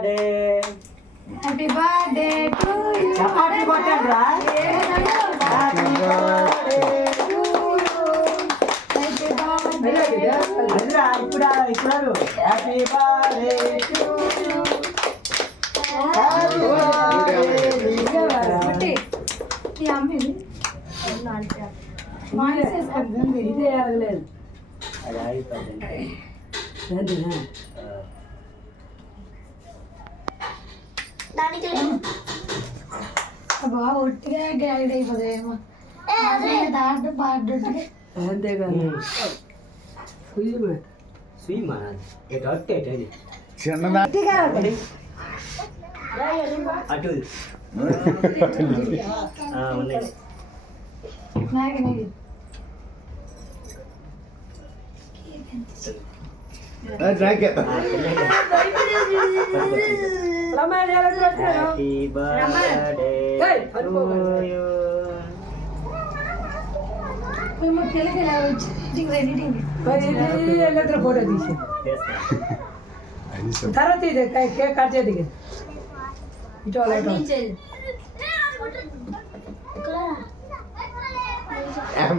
Birthday happy birthday to you. Chapati కొట్టండి రా. Happy birthday to you. అదిరా ఇప్పుడు happy birthday to you. Happy birthday. ఈ అమ్మిది మానేసేసుకుంది. ఇదే ఆగలేదు. అది అయిపోయింది. ఏంటినా? బాగా ఒట్టిగా గైడ్ అయిపోదేమో దాంట్లో పాడుంటే అంతేకాదు. కుయ్యమే. స్వీమా ఎటు అట్టు ఎటు అది చిన్నదా అటు ఉన్నాయి. నాకు రమాయణ ఎలా చూడొచ్చాను? హ్యాపీ బర్త్డే ఏయ్, టు యు. మేము పిల్లకి ఇలా వచ్చి ఇంటికి రెడీ మరి ఇది ఎల్లత్ర ఫోటో తీసి చేస్తా. తర్వాత ఇది కేక్ కట్ చేతికి ఇటు అలా ఇటు.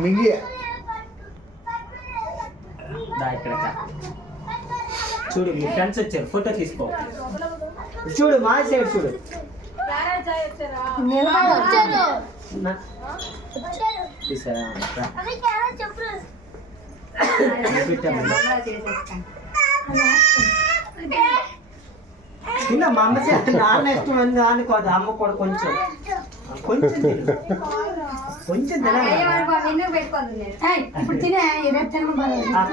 మింగి దా ఇక్కడ రా. చూడు మీ ఫ్రెండ్స్ వచ్చారు ఫోటో తీసుకో. చూడు మా సైడ్ చూడు. నా- తీసారా? రా. పెట్టాము. తిన్నా మా అమ్మ చేస్తే నాన్న ఇష్టం అని నాన్నకోదు అమ్మ కూడా కొంచెం కొంచెం తిను. కొంచెం తినాలి. ఇప్పుడు తినే ఇదే తిన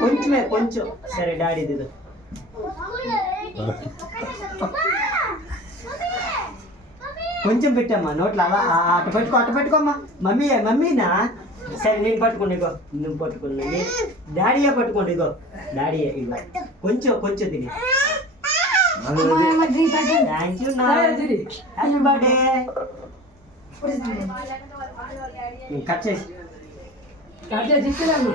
కొంచెమే కొంచెం. సరే డాడీ తిను. కొంచెం పెట్టమ్మా నోట్లో అలా అటు పెట్టుకోమ్మా. మమ్మీనా సరే నేను పట్టుకోండి ఇగో. నువ్వు పట్టుకోండి. డాడీయే పట్టుకోండి ఇగో. డాడీయే ఇగో. కొంచెం తిని. థ్యాంక్ యూ నా హ్యాపీ బర్త్డే. కట్ చేసి కట్ చేసి ఇచ్చేదాము.